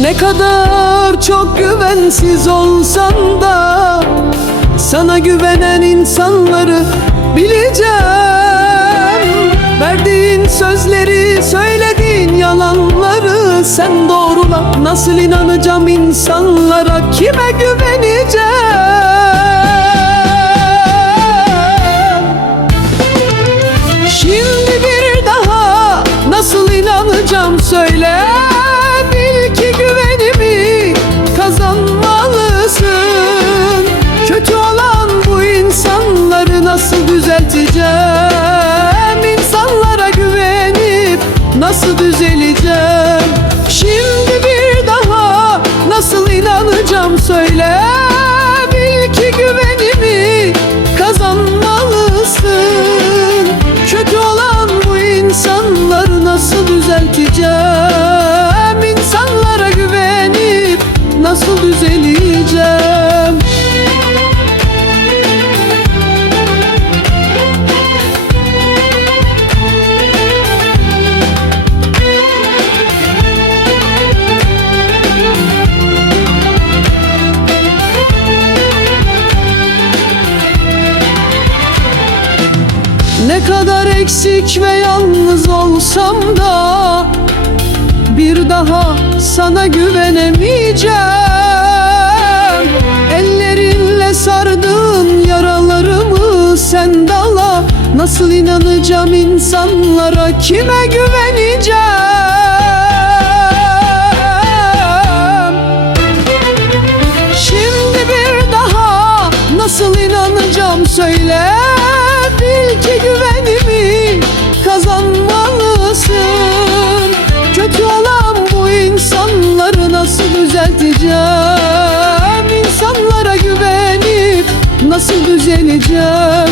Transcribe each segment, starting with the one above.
Ne kadar çok güvensiz olsan da Sana güvenen insanları bileceğim. Verdiğin sözleri, söylediğin yalanları Sen doğrula. Nasıl inanacağım insanlara Kime güveneceğim? Şimdi bir daha nasıl inanacağım söyle düzelteceğim. İnsanlara güvenip nasıl düzeleceğim? Şimdi bir daha nasıl inanacağım söyle Ne kadar eksik ve yalnız olsam da Bir daha sana güvenemeyeceğim. Ellerinle sardığın yaralarımı sen dala Nasıl inanacağım insanlara kime güveneceğim? Şimdi bir daha nasıl inanacağım söyle nasıl düzeleceğim?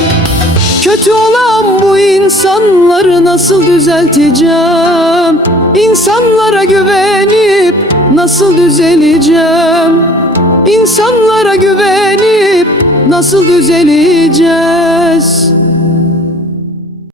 Kötü olan bu insanları nasıl düzelteceğim? İnsanlara güvenip nasıl düzeleceğim? İnsanlara güvenip nasıl düzeleceğim